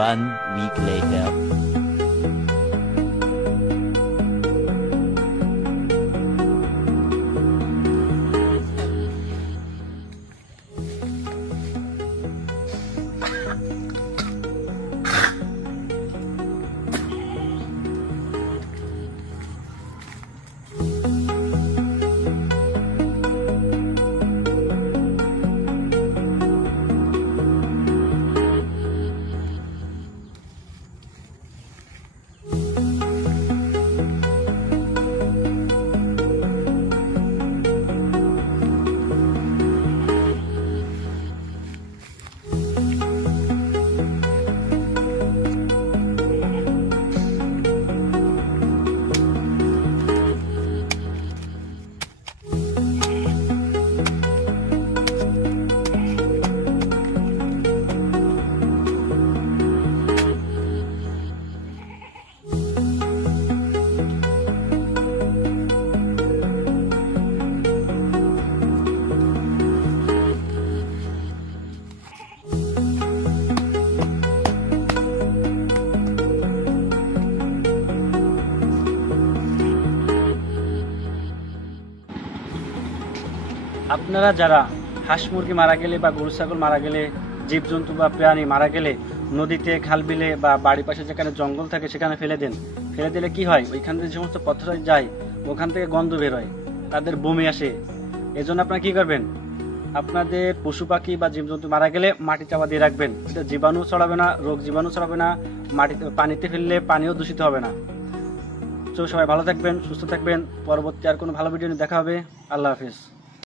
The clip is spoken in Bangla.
1 week later. আপনারা যারা হাঁস মুরগি মারা গেলে বা গরু ছাগল মারা গেলে, জীবজন্তু বা প্রাণী মারা গেলে নদীতে, খাল বিলে বা বাড়ির পাশে যেখানে জঙ্গল থাকে সেখানে ফেলে দেন। ফেলে দিলে কি হয়, ওইখান থেকে যে সমস্ত পদার্থ যায় ওখান থেকে গন্ধ বের হয়, তাদের বমি আসে। এজন্য আপনারা কি করবেন, আপনাদের পশু পাখি বা জীবজন্তু মারা গেলে মাটি চাপা দিয়ে রাখবেন। এটা জীবাণু ছড়াবে না, রোগ জীবাণু ছড়াবে না, মাটিতে পানিতে ফেললে পানিও দূষিত হবে না। তো সবাই ভালো থাকবেন, সুস্থ থাকবেন। পরবর্তী আর কোনো ভালো ভিডিও নিয়ে দেখা হবে। আল্লাহ হাফিজ।